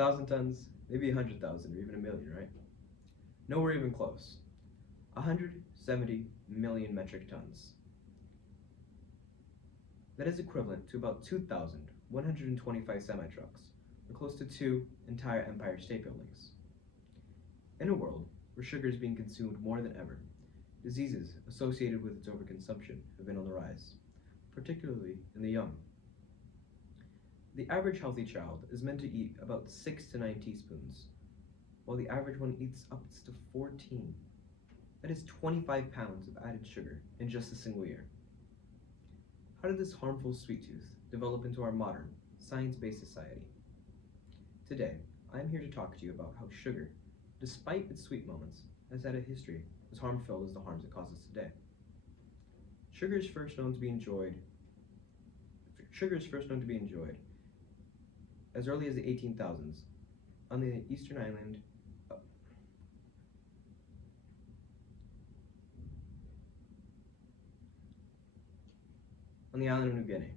1,000 tons, maybe 100,000 or even a million, right? Nowhere even close. 170 million metric tons. That is equivalent to about 2,125 semi-trucks, or close to 2 entire Empire State Buildings. In a world where sugar is being consumed more than ever, diseases associated with its overconsumption have been on the rise, particularly in the young. The average healthy child is meant to eat about 6 to 9 teaspoons, while the average one eats up to 14. That is 25 pounds of added sugar in just a single year. How did this harmful sweet tooth develop into our modern, science-based society? Today, I am here to talk to you about how sugar, despite its sweet moments, has had a history as harm-filled as the harms it causes today. Sugar is first known to be enjoyed as early as the 18,000s on the eastern island on the island of New Guinea.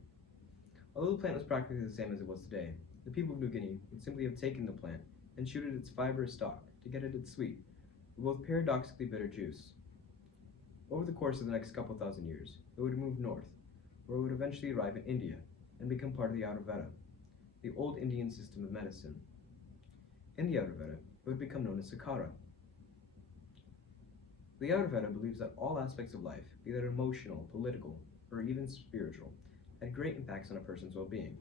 Although the plant was practically the same as it was today, the people of New Guinea would simply have taken the plant and chewed its fibrous stalk to get at its sweet, but both paradoxically bitter juice. Over the course of the next couple thousand years, it would move north, where it would eventually arrive in India and become part of the Ayurveda, the old Indian system of medicine. In the Ayurveda, it would become known as Sakara. The Ayurveda believes that all aspects of life, be that emotional, political, or even spiritual, had great impacts on a person's well-being.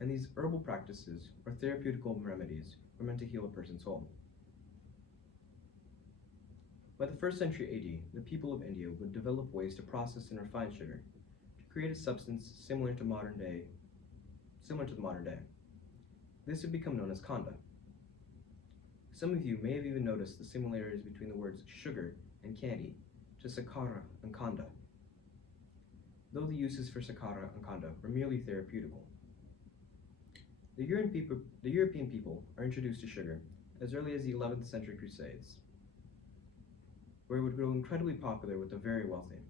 And these herbal practices, or therapeutical remedies, were meant to heal a person's soul. By the 1st century AD, the people of India would develop ways to process and refine sugar to create a substance similar to the modern day. This would become known as khanda. Some of you may have even noticed the similarities between the words sugar and candy, to sakara and khanda, though the uses for sakara and khanda were merely therapeutical. The European people are introduced to sugar as early as the 11th century Crusades, where it would grow incredibly popular with the very wealthy.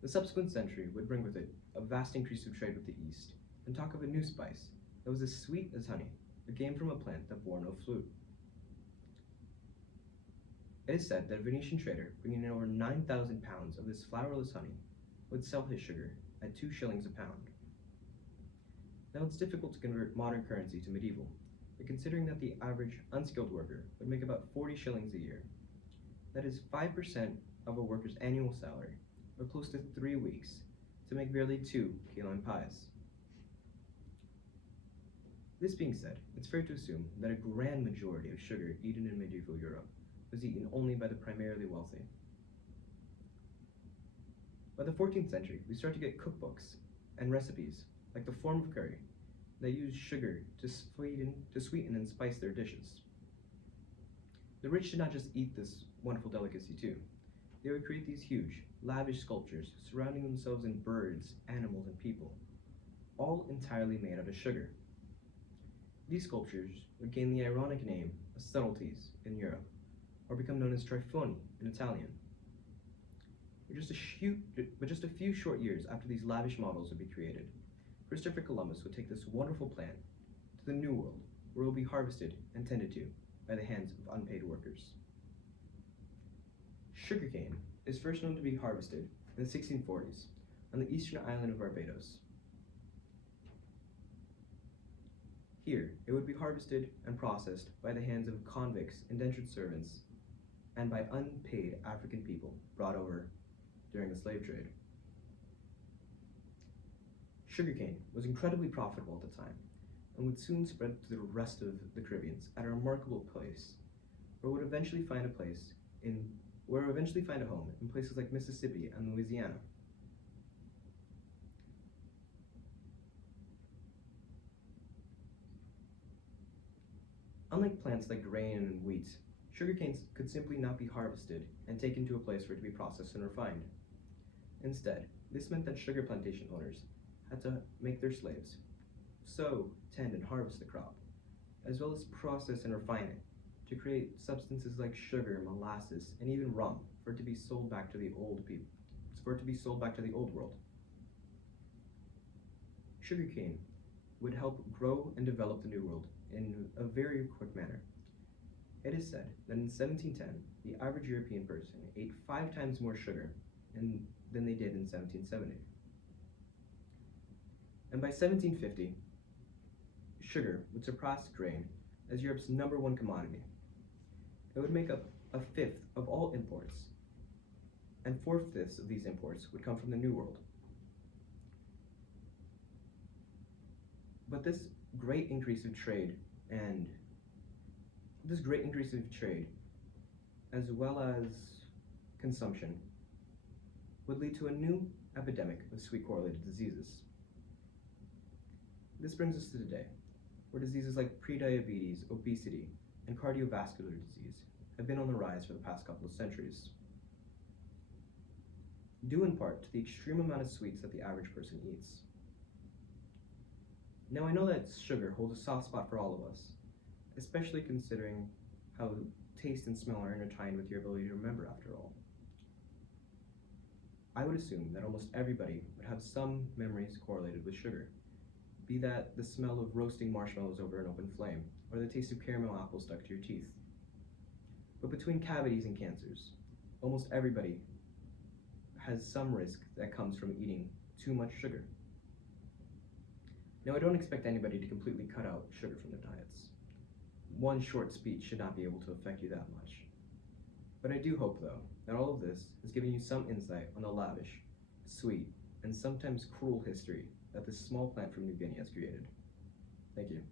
The subsequent century would bring with it a vast increase of trade with the East, and talk of a new spice that was as sweet as honey, that came from a plant that bore no fruit. It is said that a Venetian trader bringing in over 9,000 pounds of this flourless honey would sell his sugar at 2 shillings a pound. Now it's difficult to convert modern currency to medieval, but considering that the average unskilled worker would make about 40 shillings a year, that is 5% of a worker's annual salary, or close to 3 weeks, to make barely 2 key lime pies. This being said, it's fair to assume that a grand majority of sugar eaten in medieval Europe was eaten only by the primarily wealthy. By the 14th century, we start to get cookbooks and recipes, like the form of curry, that use sugar to sweeten and spice their dishes. The rich did not just eat this wonderful delicacy too. They would create these huge, lavish sculptures surrounding themselves in birds, animals, and people, all entirely made out of sugar. These sculptures would gain the ironic name of subtleties in Europe, or become known as trifoni in Italian. But just a few short years after these lavish models would be created, Christopher Columbus would take this wonderful plant to the New World, where it will be harvested and tended to by the hands of unpaid workers. Sugarcane is first known to be harvested in the 1640s on the eastern island of Barbados. Here, it would be harvested and processed by the hands of convicts, indentured servants, and by unpaid African people brought over during the slave trade. Sugarcane was incredibly profitable at the time and would soon spread to the rest of the Caribbean at a remarkable place, where it would eventually find a home in places like Mississippi and Louisiana. Unlike plants like grain and wheat, sugarcane could simply not be harvested and taken to a place for it to be processed and refined. Instead, this meant that sugar plantation owners had to make their slaves sow, tend, and harvest the crop, as well as process and refine it to create substances like sugar, molasses, and even rum for it to be sold back to the old world. Sugarcane would help grow and develop the New World in a very quick manner. It is said that in 1710, the average European person ate 5 times more sugar than they did in 1770. And by 1750, sugar would surpass grain as Europe's #1 commodity. It would make up a fifth of all imports, and 4/5 of these imports would come from the New World. But this great increase of trade and this great increase of trade, as well as consumption, would lead to a new epidemic of sweet correlated diseases. This brings us to today, where diseases like prediabetes, obesity, and cardiovascular disease have been on the rise for the past couple of centuries, due in part to the extreme amount of sweets that the average person eats. Now I know that sugar holds a soft spot for all of us, especially considering how taste and smell are intertwined with your ability to remember after all. I would assume that almost everybody would have some memories correlated with sugar, be that the smell of roasting marshmallows over an open flame, or the taste of caramel apples stuck to your teeth. But between cavities and cancers, almost everybody has some risk that comes from eating too much sugar. Now I don't expect anybody to completely cut out sugar from their diets. One short speech should not be able to affect you that much. But I do hope, though, that all of this has given you some insight on the lavish, sweet, and sometimes cruel history that this small plant from New Guinea has created. Thank you.